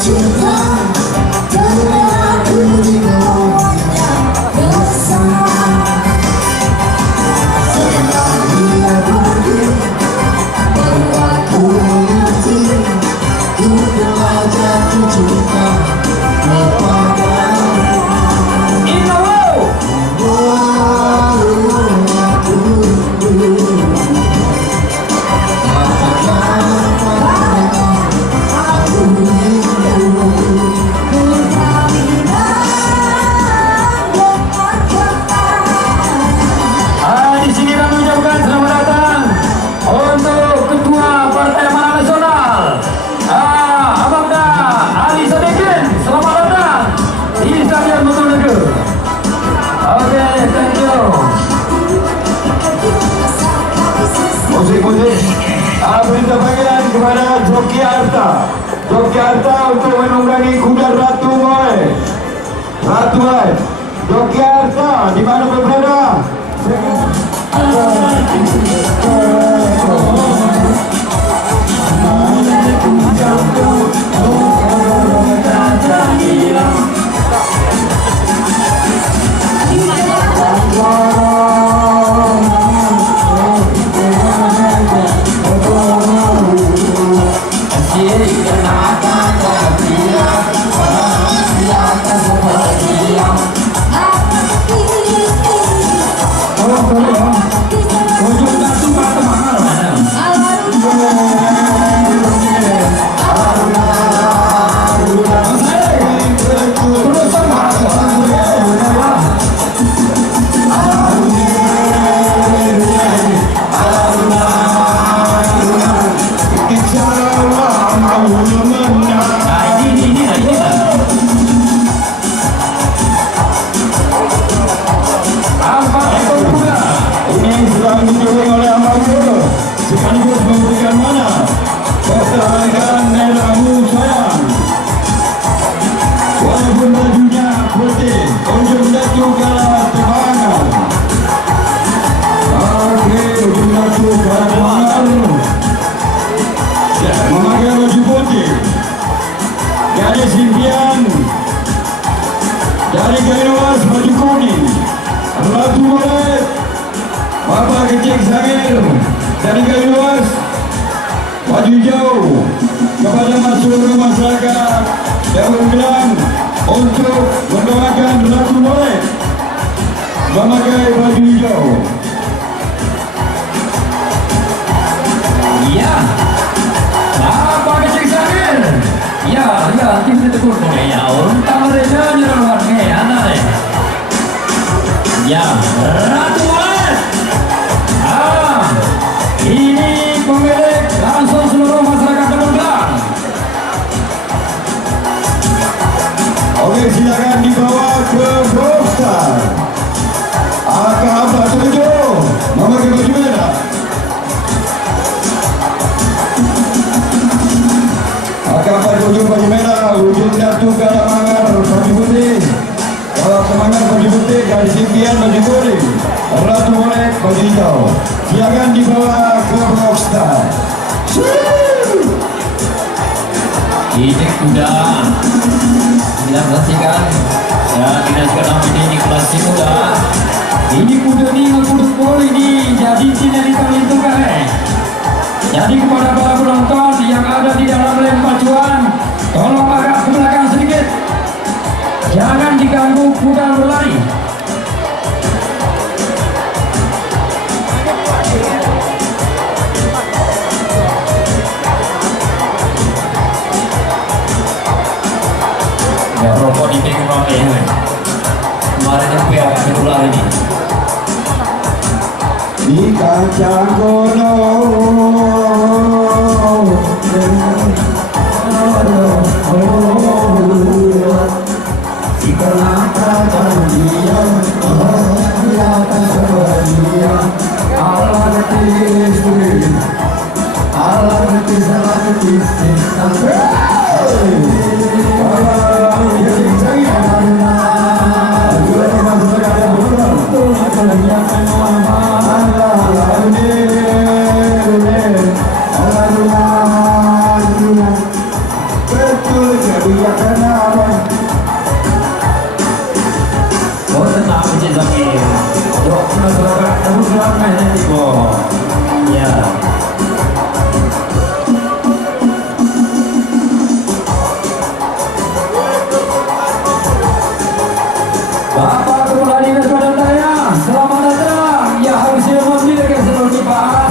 cinta karena aku hanya bersama. Setelah dia pergi, baru aku mengerti ku telah jatuh cinta kepadamu. Berita bagian kepada Joki Arta. Joki Arta untuk menunggangi kuda Ratu Boy. Ratu Boy. Joki Arta di mana berada? Sekaligus memberikan mana pertahankan nelamu sayang. Walaupun bajunya putih, ujung datu kalah terbang. Oke, ujung datu kalah terbang. Memakai baju putih. Gadis impian dari Gairuas baju kuning. Ratu Boy, Bapak Kecik Sangir dari Gairuas baju hijau. Kepada seluruh masyarakat yang bilang untuk mendoakan Ratu Boy memakai baju hijau. Ya, Bapak Kecik Sangir. Ya, tim tegur ya. Untung mereka nyerang anak. Ya, Ratu Boy. Ini pemilik langsung seluruh masyarakat Kedungklang. Oke, silakan dibawa ke Bostar. Apa tujuh memakai baju merah. Apa tujuh baju merah, ujung datu kalah mangar baju putih. Kalau semangat baju putih, gadis impian baju kuning. Ratu Boy baju hijau. Silakan dibawa ke Rockstar. Ini kuda kita saksikan ya, kita sekarang ini kelas kuda. Ini kuda ini nguduk poli ini jadi tidak itu kan. Jadi kepada para penonton yang ada di dalam lem pacuan, tolong agak ke belakang sedikit. Jangan diganggu kuda berlari. Ya, rokok di pinggir pakai ini. Kemarin yang pihak keluar ini. Di kaca kono di kaca dia dia dia Allah ketis Allah ketis Allah ketis betul jadi Encik Zakir. Untuk masyarakat Abu Rahman dan Tibo. Ya. Bapak Kepala Dinas Badan Daya, selamat datang. Ya harusnya memiliki seluruh Pak.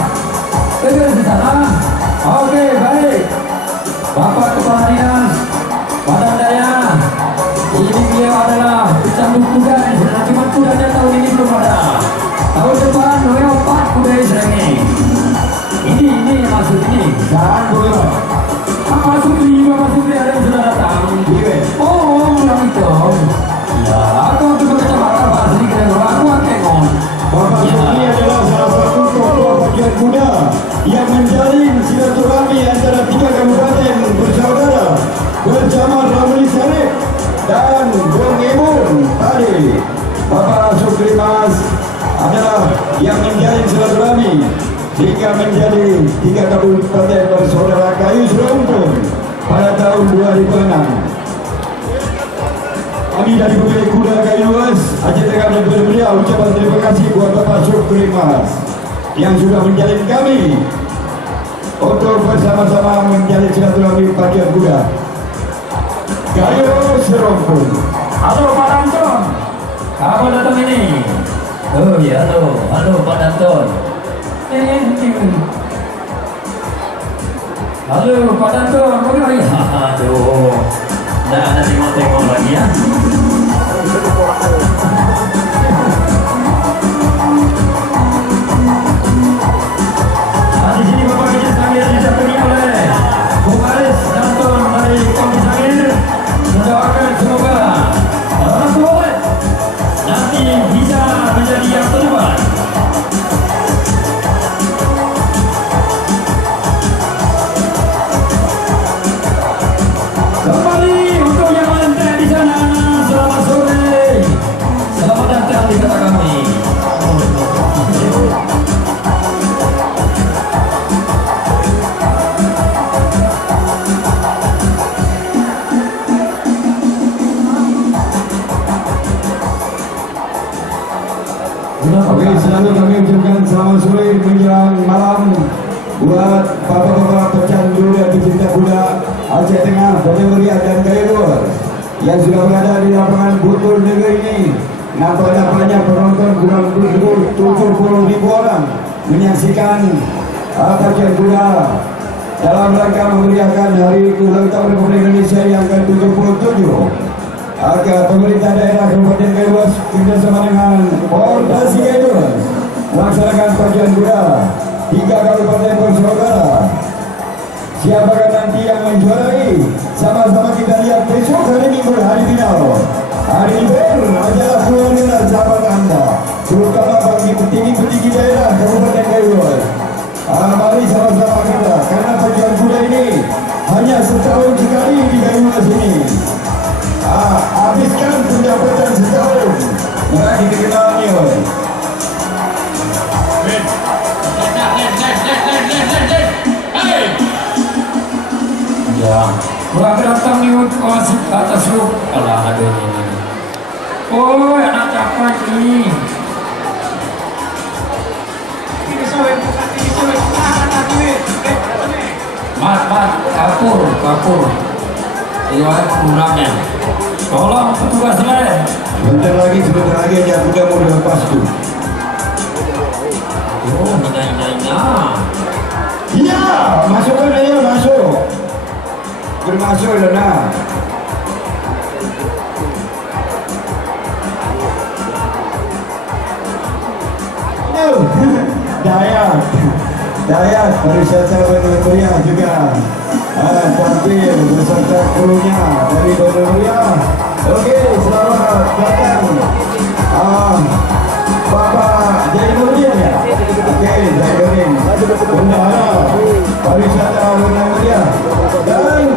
Tegak di sana. Oke, baik. Bapak Kepala Dinas Badan Daya, ini beliau adalah pecandu kuda. Cuma kudanya tahun ini belum ada. Tahun depan leopard kuda Israel. Ini masuk ini. Jangan dulu. Masuk ada yang sudah datang. Oh, ulang itu. Ya, aku juga kecamatan Pak sedikit yang aku tengok. Bapak ini adalah salah satu tokoh bagian kuda yang menjalin silaturahmi antara 3 kabupaten bersaudara bersama Ramli Sarip dan Bung Imun tadi. Bapak Sukri Mas adalah yang menjalin silaturahmi hingga menjadi 3 kabupaten bersaudara kayu serumpun pada tahun 2006. Kami dari pemilik kuda kayu luas Aceh Tengah dan beliau ucapan terima kasih buat Bapak Sukri Mas yang sudah menjalin kami untuk bersama-sama menjalin silaturahmi bagian kuda kayu serumpun. Halo Pak Danton, kapan datang ini? Oh ya, halo Pak Danton. Halo Pak Danton, bagaimana? Aduh, nggak ada tengok-tengok lagi ya. Di sini Bapak Kejis Sangir didampingi oleh Bung Aris Danton dari Komisi Sangir. Mendoakan semoga orang tua nanti bisa menjadi yang terbaik. Kembali untuk yang lantai di sana, selamat sore, selamat datang di kota kami. Oke, selalu kami ucapkan selamat sore menjelang malam buat bapak-bapak pecandu dan pecinta kuda Aceh Tengah, Kota Meriah dan Kayu Luar yang sudah berada di lapangan Butur negeri ini. Nampak-nampaknya penonton kurang lebih 70.000 orang menyaksikan pacuan kuda dalam rangka memeriahkan Hari Ulang Tahun Republik Indonesia yang ke-77. Agar pemerintah daerah Kabupaten Kayu Luar kerjasama dengan Polres Kayu Luar melaksanakan pacuan kuda 3 kabupaten bersaudara. Siapakah nanti yang menjuarai? Sama-sama kita lihat besok hari Minggu, hari final. Hari ini adalah kewenangan sahabat Anda, terutama bagi petinggi-petinggi daerah Kabupaten Kayu Luar. Mari sama-sama kita, karena pacuan kuda ini hanya setahun sekali di Kayu Luar sini. Habiskan pendapatan setahun. Mari dikenal nih, Ya, kurang datang nih untuk masuk ke atas lu. Alah, aduh ini. Oh, anak capek ini. Mat, kapur. Iya, kurangnya. Tolong petugas lain. Sebentar lagi aja kuda mau dilepas tuh. Oh, nah. Iya, masukkan aja, masuk. Bermasuk dah nak. Dayak pariwisata Bandar Meriah juga tampil beserta krunya dari Bandar Meriah. Oke, selamat datang Bapak Jainuddin ya. Oke, Jainuddin bendahara pariwisata Bandar Meriah dan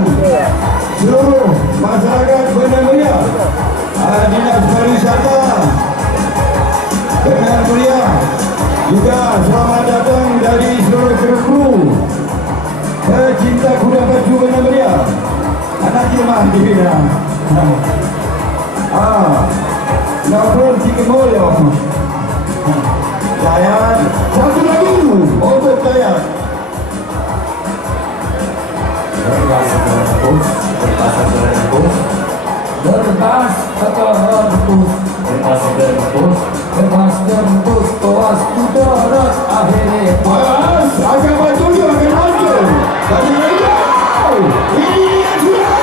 seluruh masyarakat Bandar Meriah, Dinas Pariwisata Bandar Meriah juga selamat datang dari seluruh kru pecinta kuda pacu Bandar Meriah. Anak jemaah di bidang Napol Sikimoyo. Dayan, satu lagi untuk Dayan. Lepas terhembus, lepas terhembus, lepas terhembus, lepas terhembus, lepas terhembus, toas udara akhirnya Awas, akan batu dia akan hancur. Satu lagi. Ini dia juara.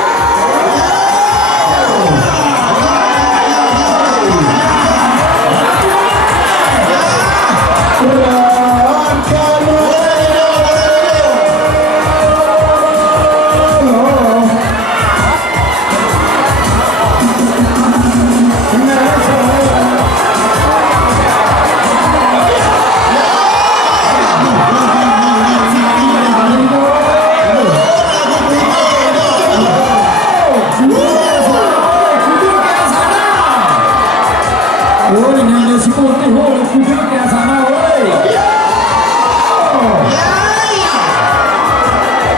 oh ini hanya si putih, oh kuda ke sana, woi.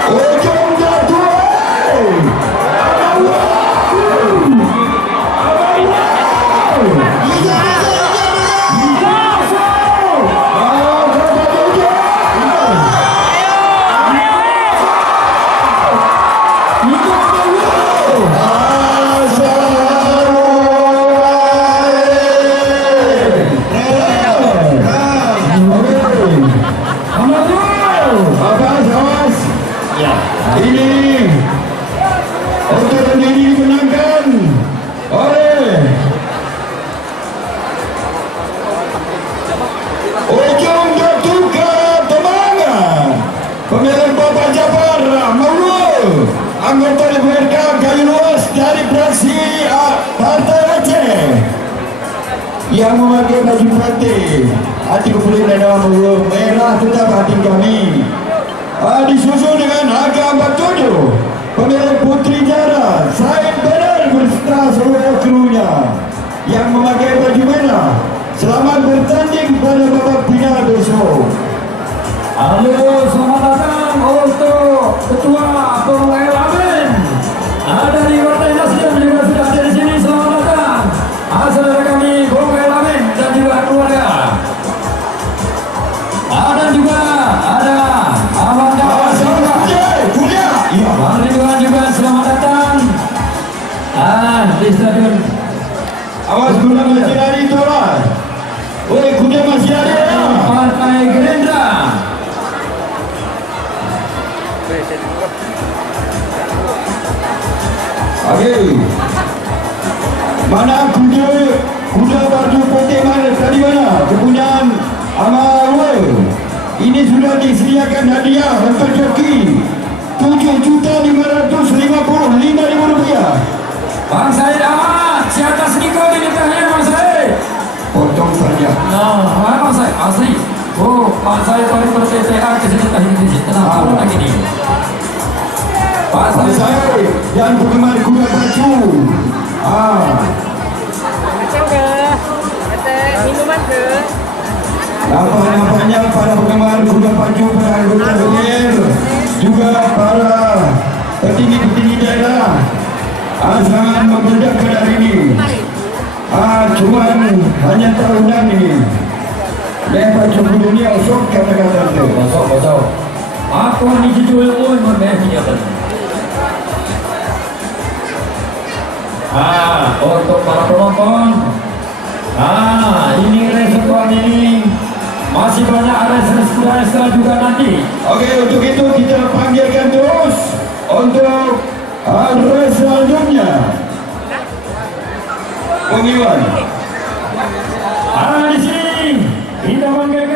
Ujung jatuh. Awas. Ya, Ini untuk ini dimenangkan oleh Ujung Jatuh ke Temanggung. Pemilihan Bapak Jafar Maulud, anggota DPRD Kayu Luas dari fraksi Partai Aceh, yang memakai baju putih. Hati kulit dan Maulud merah tetap hati kami. Disusul dengan harga 47 pemilihan Putri Jara Said Benar berserta seluruh krunya yang memakai baju merah. Selamat bertanding pada babak final besok. halo, selamat datang untuk Ketua Pengulangan Lamen. Dari Partai Nasdem juga sudah ada di sini, selamat datang. Saudara kami Pengulangan Lamen dan juga keluarga. Dan juga ada Abang Jawab Kuda. Iya. Bang Ridwan juga selamat datang. Di stadion Awas kuda masih lari tolak. Woi, kuda masih ada. Partai Gerindra. Okey. Mana kuda baju putih mana tadi mana? Kepunyaan Amarul. Ini sudah disediakan hadiah untuk joki RM7.555.000. Bang Said Ahmad, si atas nikah di nikahnya Bang Said. Potong saja. Bang Said, asli. Bang Said paling ber-TTA ke sini tenang lagi nih. Pak Pak Said, saya dan penggemar kuda baju. Macam ke? Kata minuman ke? Nampaknya para penggemar kuda baju, para anggota DPR, juga para petinggi-petinggi daerah sangat membedakan hari ini. Cuman hanya tahunan ini. Lepas cukup dunia usuk kata-kata itu. Bosok. Aku ni jujur pun mempunyai tadi. Untuk para penonton. Ini restoran ini masih banyak restoran juga nanti. Oke, untuk itu kita panggilkan terus untuk race selanjutnya. Bung Iwan. Di sini kita panggilkan